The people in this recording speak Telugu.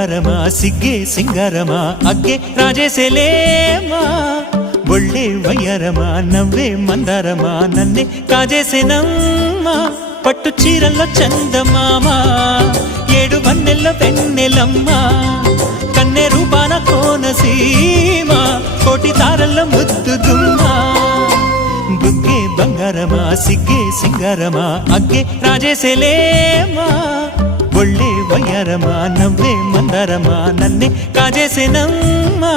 బంగారమా సిగ్గే సింగారమా అగ్గే రాజేసేలేమా ఒళ్ళే వయ్యారమా నవ్వే మందారమా నన్నే కాజేసేనమ్మా పట్టు చీరల్లో చందమామా ఏడు వన్నెల్లో వెన్నెలమ్మా కన్నె రూపాన కోనసీమ కోటి తారల్లో ముద్దుగుమ్మా బుగ్గే బంగారమా సిగ్గే సింగారమా అగ్గే రాజేసేలేమా ఒళ్ళే వయ్యారమా నవ్వే మందారమా నన్నే కాజేసేనమ్మా